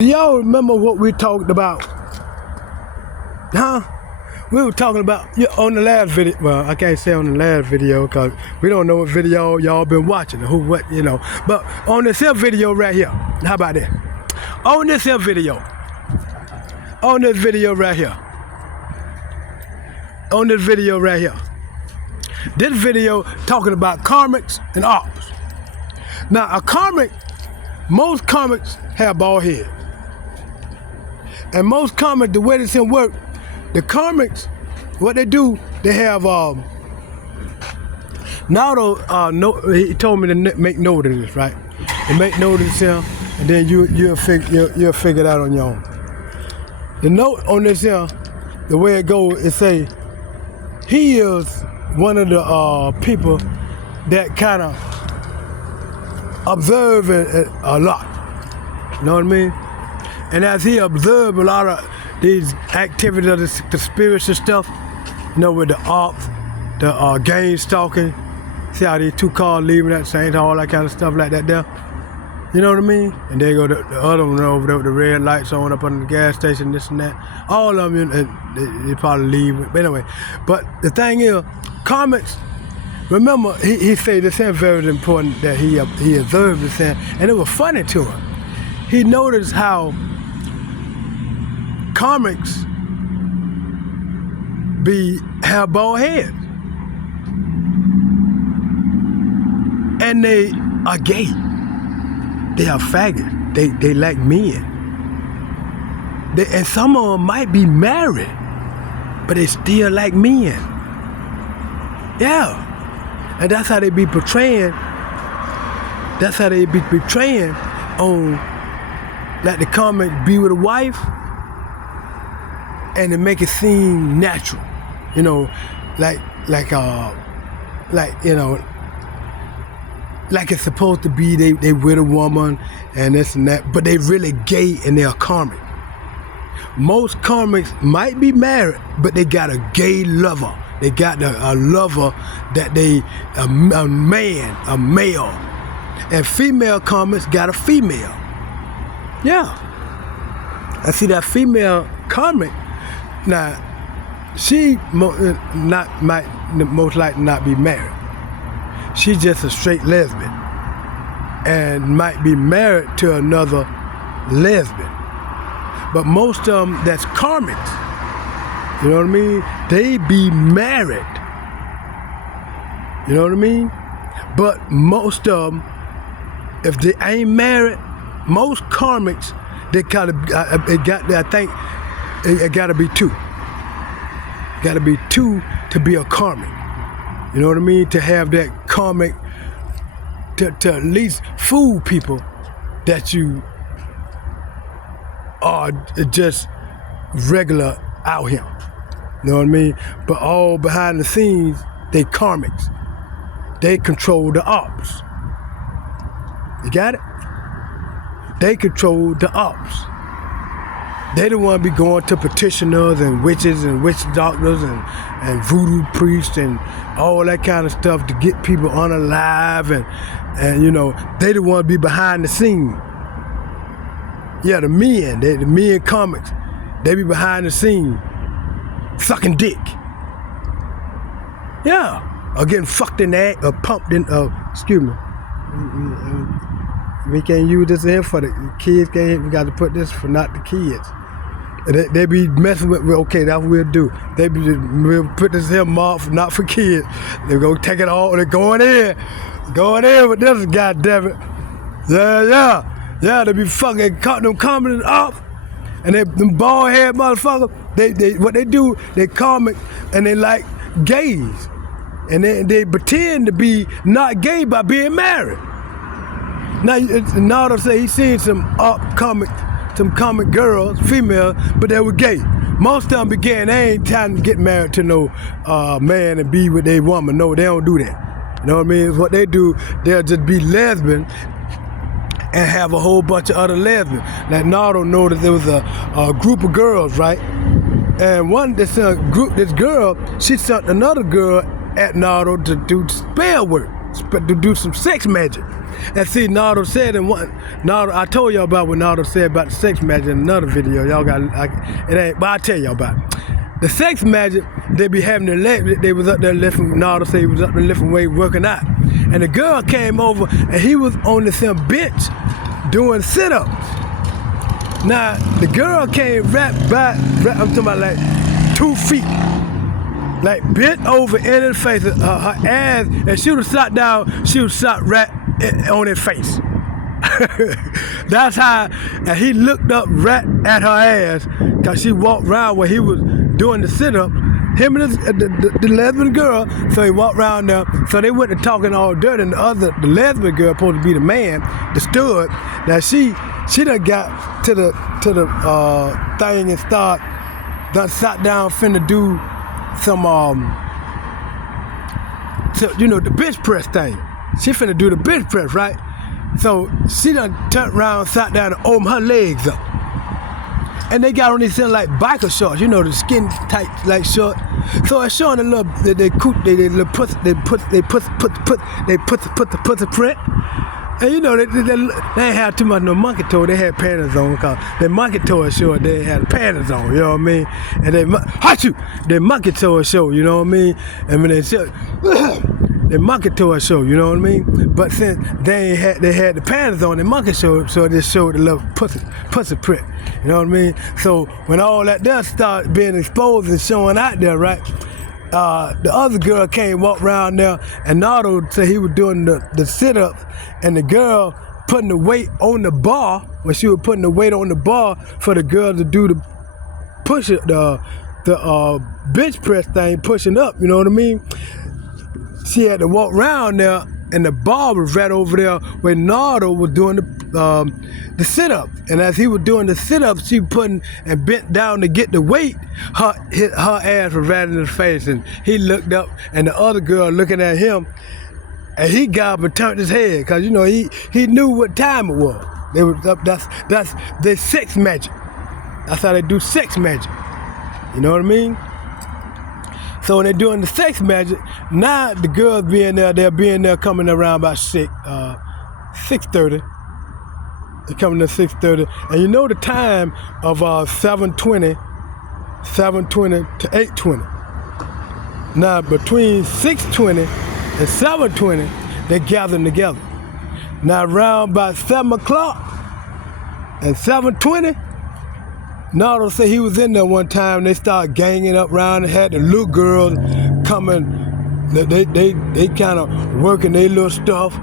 Y'all remember what we talked about? Huh? We were talking about on the last video. Well, I can't say on the last video because we don't know what video y'all been watching, who, what, But on this here video right here, how about that? On this here video, on this video right here, on this video right here, this video talking about karmics and opps. Now, a karmic, most karmics have bald head. And most karmics, the way this thing work, the karmics, what they do, they have he told me to make note of this, right? And make note of this here, and then you'll figure it out on your own. The note on this here, the way it goes, it say he is one of the people that kind of observe it a lot. You know what I mean? And as he observed a lot of these activities of the spiritual stuff, with the ops, the gang stalking, see how these two cars leaving at the same time, all that kind of stuff like that there. You know what I mean? And they go the other one over there with the red lights on up under the gas station, this and that. All of them, and they probably leave. But anyway, but the thing is, karmics, remember, he said this is very important that he observed this thing, and it was funny to him. He noticed how karmics have bald heads, and they are gay. They are faggots. They like men. And some of them might be married, but they still like men. Yeah, and that's how they be portraying. That's how they be portraying on, like the comic, be with a wife, and to make it seem natural, like it's supposed to be. They with a woman and this and that, but they really gay and they're karmic. Most karmics might be married, but they got a gay lover. They got a lover that a man, a male, and female karmics got a female. Yeah, I see that female karmic. Now, she might most likely not be married. She's just a straight lesbian and might be married to another lesbian. But most of them that's karmics, you know what I mean? They be married. You know what I mean? But most of them, if they ain't married, most karmics, they kind of, I think it gotta be two. Gotta be two to be a karmic. You know what I mean? To have that karmic, to at least fool people that you are just regular out here. You know what I mean? But all behind the scenes, they karmics. They control the opps. You got it? They control the opps. They don't want to be going to petitioners and witches and witch doctors and voodoo priests and all that kind of stuff to get people unalive and they don't want to be behind the scene. Yeah, the men karmics, they be behind the scene sucking dick. Yeah, or getting fucked in the ass or pumped in, excuse me. We can't use this here for the kids. We got to put this for not the kids. They be messing with, okay, that's what we'll do. We'll put this here marked for not for kids. They go take it all, they're going in with this, goddammit. Yeah, they be fucking cutting them coming off. And them bald head motherfuckers, what they do, they karmic and they like gays. And they pretend to be not gay by being married. Now Nardo say he seen some comic girls, female, but they were gay. Most of them began, they ain't trying to get married to no man and be with their woman. No, they don't do that. You know what I mean? What they do, they'll just be lesbian and have a whole bunch of other lesbians. Like Nardo noticed there was a group of girls, right? And this girl, she sent another girl at Nardo to do spell work. to do some sex magic. And see, Nardo said in one, I told y'all about what Nardo said about the sex magic in another video. Y'all got, it ain't, but I'll tell y'all about it. The sex magic, they be having the leg, they was up there lifting, Nardo said he was up there lifting weight, working out. And the girl came over and he was on the same bench doing sit-ups. Now, the girl came I'm talking about like 2 feet, like bent over in his face, her ass, and she would have sat down, she would shot right on his face. That's how, and he looked up right at her ass, cause she walked around where he was doing the sit-up, him and the lesbian girl, so he walked around there, so they went to talking all dirty, and the lesbian girl supposed to be the man, the stud. Now she done got to the thing and done sat down finna do some, the bench press thing. She finna do the bench press, right? So she done turned around, sat down and opened her legs up. And they got on these things like biker shorts, the skin tight like short. So it's showing a little, they put the pussy print. And they ain't had too much no monkey toe, they had panties on, cause their monkey toe is short, they had panties on, you know what I mean? And their monkey toe is short, you know what I mean? And when they show, their monkey toe is short, you know what I mean? But since they had the panties on, their monkey toe, so they showed the little pussy print, you know what I mean? So when all that does start being exposed and showing out there, right? The other girl walked around there, and Nardo said he was doing the sit-ups, and the girl putting the weight on the bar, when she was putting the weight on the bar for the girl to do the bench press thing, pushing up, you know what I mean? She had to walk around there, and the bar was right over there where Nardo was doing the sit-up. And as he was doing the sit-up, she putting and bent down to get the weight, her ass was right in his face, and he looked up, and the other girl looking at him, and he got up and turned his head, cause he knew what time it was. They was up, that's their sex magic. That's how they do sex magic. You know what I mean? So when they're doing the sex magic, now the girls they're being there coming around about 6:30. They're coming at 6:30. And the time of 7:20 to 8:20. Now between 6:20 and 7:20, they're gathering together. Now around about 7 o'clock and 7:20, Nardo said he was in there one time, and they started ganging up around and had the little girls coming, they kind of working their little stuff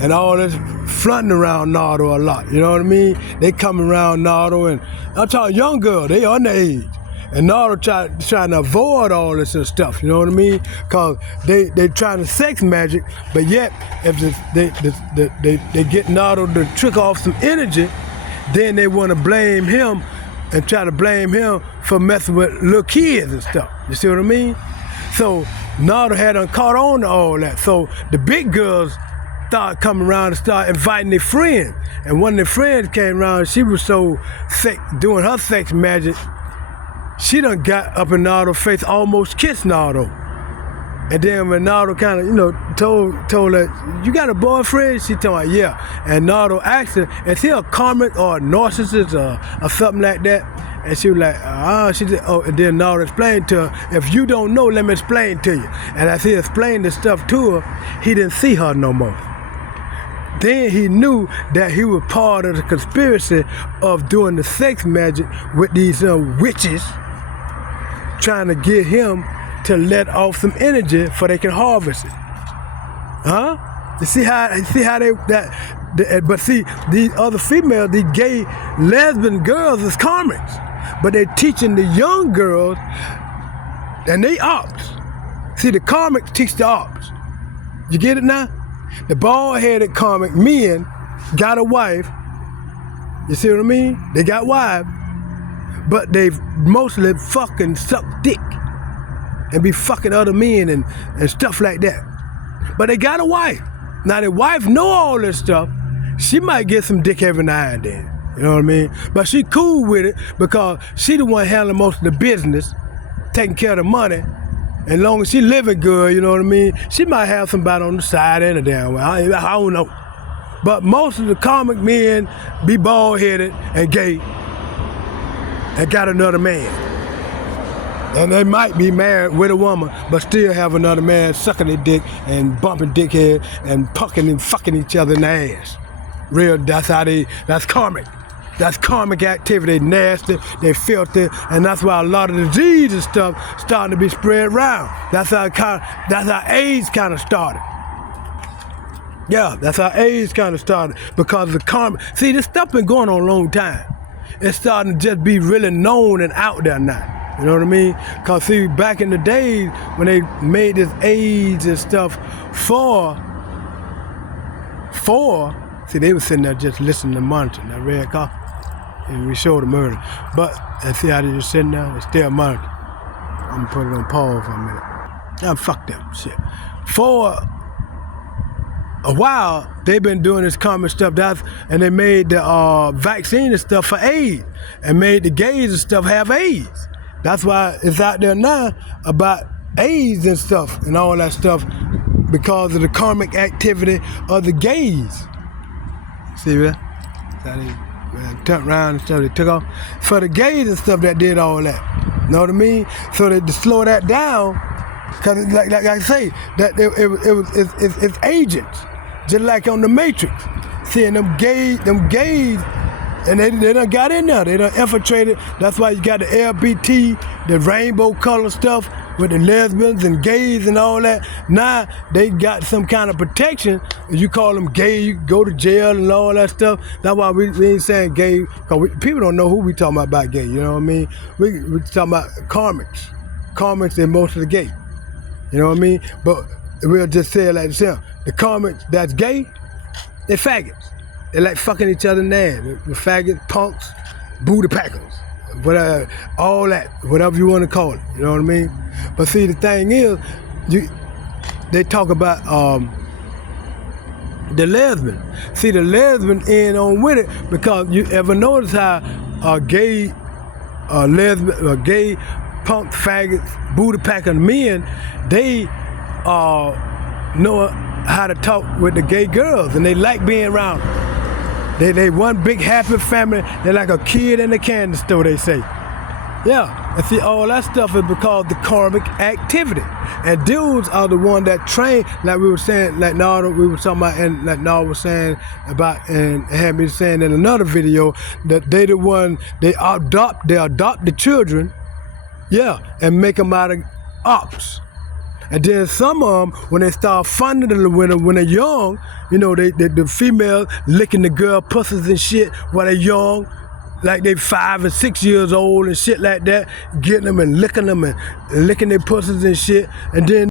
and all this, fronting around Nardo a lot, you know what I mean? They coming around Nardo, and I'm talking young girls, they underage. And Nardo trying to avoid all this and stuff, you know what I mean? Cause they trying to sex magic, but yet if they get Nardo to trick off some energy, then they want to blame him and try to blame him for messing with little kids and stuff. You see what I mean? So Nardo had caught on to all that. So the big girls started coming around and started inviting their friends. And one of their friends came around, she was so sick doing her sex magic, she done got up in Nardo's face, almost kissed Nardo. And then when Nardo kind of, told her, you got a boyfriend? She told her, yeah. And Nardo asked her, is he a karmic or a narcissist or something like that? And she was like, she said, oh, and then Nardo explained to her, if you don't know, let me explain to you. And as he explained the stuff to her, he didn't see her no more. Then he knew that he was part of the conspiracy of doing the sex magic with these witches, trying to get him to let off some energy so they can harvest it. Huh? You see how but see, these other females, these gay lesbian girls is karmics, but they're teaching the young girls, and they opps. See, the karmics teach the opps. You get it now? The bald-headed karmic men got a wife. You see what I mean? They got wives, but they mostly fucking suck dick and be fucking other men and stuff like that. But they got a wife. Now the wife know all this stuff. She might get some dick every now and then. You know what I mean? But she cool with it because she the one handling most of the business, taking care of the money As long as she living good, you know what I mean? She might have somebody on the side any damn way. I don't know. But most of the karmic men be bald-headed and gay and got another man. And they might be married with a woman, but still have another man sucking their dick and bumping dickhead and pucking and fucking each other in the ass. That's karmic. That's karmic activity. They nasty, they filthy, and that's why a lot of disease and stuff starting to be spread around. That's how AIDS kind of started. Yeah, that's how AIDS kind of started, because of the karma. See, this stuff been going on a long time. It's starting to just be really known and out there now. You know what I mean? Because see, back in the days when they made this AIDS and stuff see, they were sitting there just listening to monitoring that red car. And we showed the murder. But, and see how they just sitting there, they still monitoring. I'm gonna put it on pause for a minute. Yeah, fuck them, shit. For a while, they've been doing this common stuff, and they made the vaccine and stuff for AIDS, and made the gays and stuff have AIDS. That's why it's out there now about AIDS and stuff, and all that stuff, because of the karmic activity of the gays. See that? Turned around and stuff, they took off. For the gays and stuff that did all that. Know what I mean? So to slow that down, because like I say, that it's agents, just like on the Matrix. Seeing them gays, and they done got in there, they done infiltrated. That's why you got the L.B.T, the rainbow color stuff with the lesbians and gays and all that. Now they got some kind of protection. If you call them gay, you go to jail and all that stuff. That's why we ain't saying gay, because people don't know who we talking about gay, you know what I mean? We talking about karmics. Karmics and most of the gay. You know what I mean? But we'll just say it like this here. The karmics that's gay, they're faggots. They like fucking each other in the ass. They're faggots, punks, booty packers, whatever, all that, whatever you want to call it. You know what I mean? But see, the thing is, they talk about the lesbian. See, the lesbian end on with it, because you ever notice how gay punk faggots, booty packing men, they know how to talk with the gay girls, and they like being around them. They one big happy family. They're like a kid in the candy store, they say. Yeah, and see, all that stuff is because of the karmic activity. And dudes are the one that train, like we were saying, like Nard, we were talking about, and like Nard was saying about, and had me saying in another video, that they the one, they adopt the children, yeah, and make them out of opps. And then some of them, when they start funding the women when they're young, you know, the female licking the girl pussies and shit while they're young, like they 5 and 6 years old and shit like that, getting them and licking their pussies and shit, and then